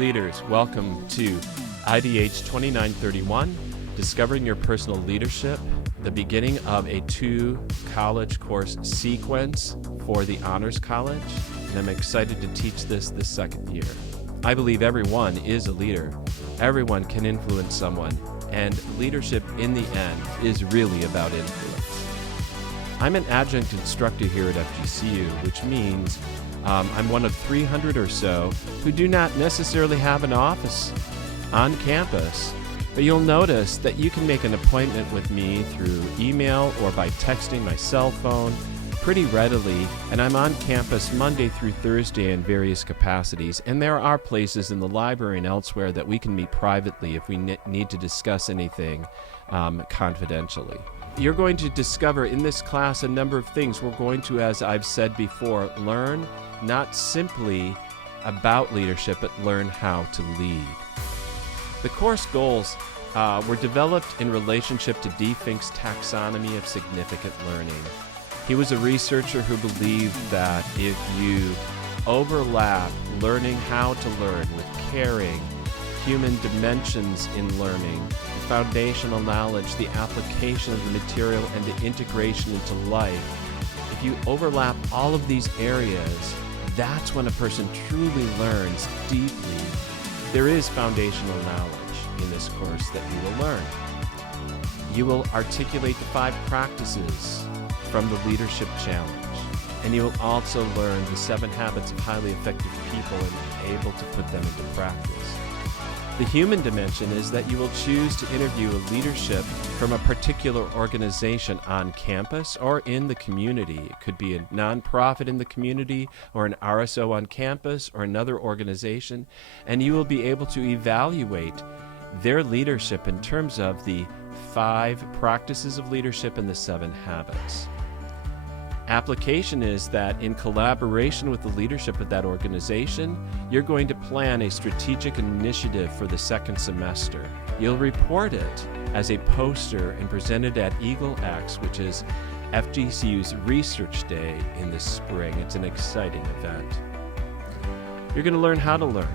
Leaders, welcome to IDH 2931, Discovering Your Personal Leadership, the beginning of a 2-college course sequence for the Honors College, and I'm excited to teach this second year. I believe everyone is a leader. Everyone can influence someone, and leadership in the end is really about influence. I'm an adjunct instructor here at FGCU, which means I'm one of 300 or so who do not necessarily have an office on campus, but you'll notice that you can make an appointment with me through email or by texting my cell phone pretty readily, and I'm on campus Monday through Thursday in various capacities, and there are places in the library and elsewhere that we can meet privately if we need to discuss anything confidentially. You're going to discover in this class a number of things. We're going to, as I've said before, learn not simply about leadership, but learn how to lead. The course goals were developed in relationship to D. Fink's taxonomy of significant learning. He was a researcher who believed that if you overlap learning how to learn with caring, human dimensions in learning, the foundational knowledge, the application of the material, and the integration into life, if you overlap all of these areas, that's when a person truly learns deeply. There is foundational knowledge in this course that you will learn. You will articulate the 5 practices from the Leadership Challenge, and you will also learn the 7 habits of highly effective people and be able to put them into practice. The human dimension is that you will choose to interview a leadership from a particular organization on campus or in the community. It could be a nonprofit in the community or an RSO on campus or another organization, and you will be able to evaluate their leadership in terms of the 5 practices of leadership and the 7 habits. Application is that in collaboration with the leadership of that organization, you're going to plan a strategic initiative for the 2nd semester. You'll report it as a poster and present it at Eagle X, which is FGCU's Research Day in the spring. It's an exciting event. You're going to learn how to learn.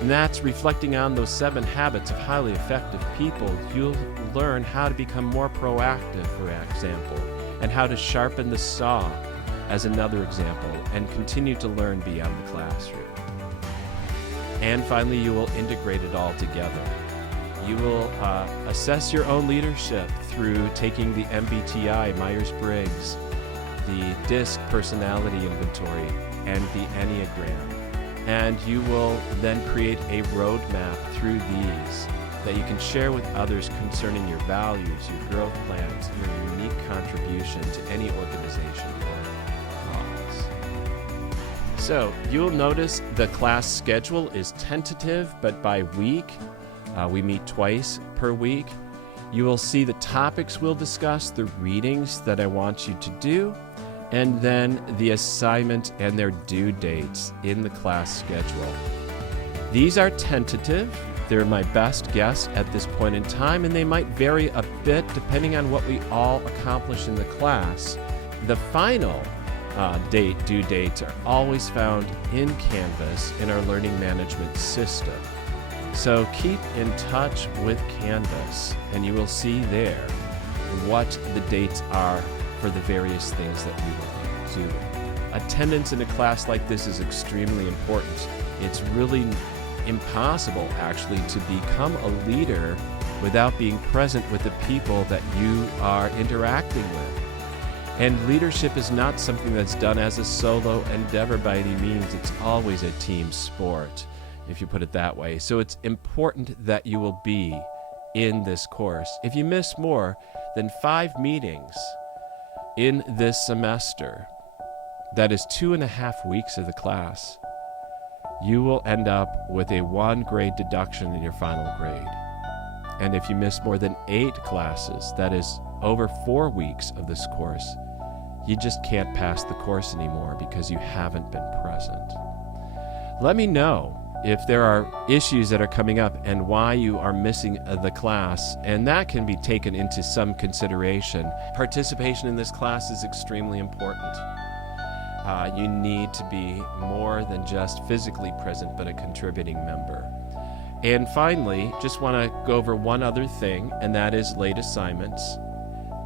And that's reflecting on those 7 habits of highly effective people. You'll learn how to become more proactive, for example, and how to sharpen the saw as another example, and continue to learn beyond the classroom. And finally, you will integrate it all together. You will assess your own leadership through taking the MBTI, Myers-Briggs, the DISC personality inventory, and the Enneagram. And you will then create a roadmap through these that you can share with others concerning your values, your growth plans, and your unique contribution to any organization or cause. So you'll notice the class schedule is tentative, but by week. We meet twice per week. You will see the topics we'll discuss, the readings that I want you to do, and then the assignment and their due dates in the class schedule. These are tentative. They're my best guess at this point in time, and they might vary a bit depending on what we all accomplish in the class. The final due dates are always found in Canvas in our learning management system. So keep in touch with Canvas, and you will see there what the dates are for the various things that we will do. Attendance in a class like this is extremely important. It's really impossible, actually, to become a leader without being present with the people that you are interacting with. And leadership is not something that's done as a solo endeavor by any means. It's always a team sport, if you put it that way. So it's important that you will be in this course. If you miss more than 5 meetings in this semester, that is 2.5 weeks of the class, you will end up with a 1 grade deduction in your final grade. And if you miss more than 8 classes, that is over 4 weeks of this course, you just can't pass the course anymore because you haven't been present. Let me know if there are issues that are coming up and why you are missing the class, and that can be taken into some consideration. Participation in this class is extremely important. you need to be more than just physically present, but a contributing member. And finally, just want to go over one other thing, and that is late assignments.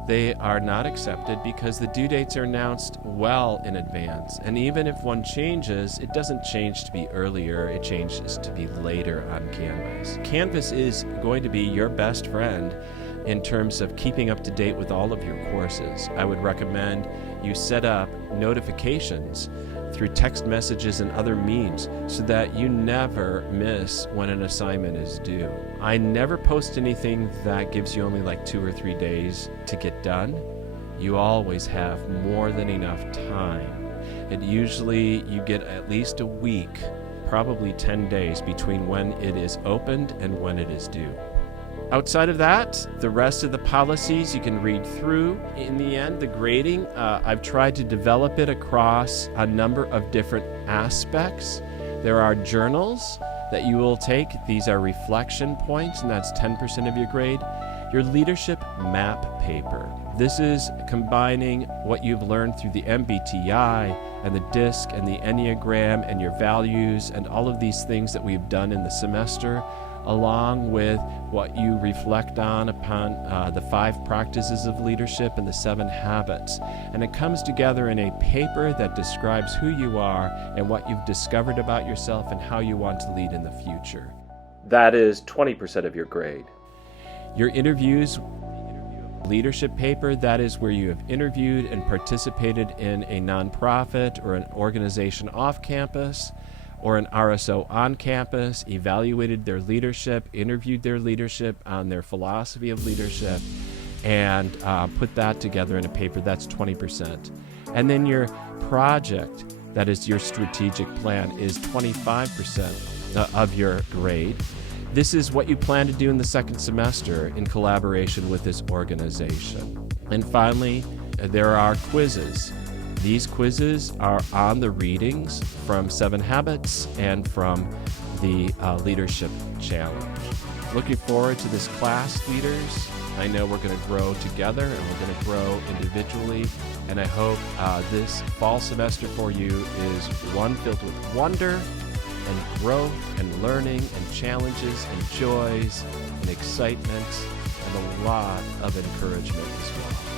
They are not accepted because the due dates are announced well in advance. And even if one changes, it doesn't change to be earlier, it changes to be later on Canvas. Canvas is going to be your best friend in terms of keeping up to date with all of your courses. I would recommend you set up notifications through text messages and other means so that you never miss when an assignment is due. I never post anything that gives you only like 2 or 3 days to get done. You always have more than enough time. It usually, you get at least a week, probably 10 days between when it is opened and when it is due. Outside of that, the rest of the policies you can read through. In the end, the grading, I've tried to develop it across a number of different aspects. There are journals that you will take. These are reflection points, and that's 10% of your grade. Your leadership map paper. This is combining what you've learned through the MBTI and the DISC and the Enneagram and your values and all of these things that we've done in the semester, along with what you reflect on upon the 5 practices of leadership and the 7 habits. And it comes together in a paper that describes who you are and what you've discovered about yourself and how you want to lead in the future. That is 20% of your grade. Your interviews leadership paper, that is where you have interviewed and participated in a nonprofit or an organization off campus, or an RSO on campus, evaluated their leadership, interviewed their leadership on their philosophy of leadership, and put that together in a paper. That's 20%. And then your project, that is your strategic plan, is 25% of your grade. This is what you plan to do in the second semester in collaboration with this organization. And finally, there are quizzes. These quizzes are on the readings from 7 Habits and from the Leadership Challenge. Looking forward to this class, leaders. I know we're going to grow together and we're going to grow individually. And I hope this fall semester for you is one filled with wonder and growth and learning and challenges and joys and excitement and a lot of encouragement as well.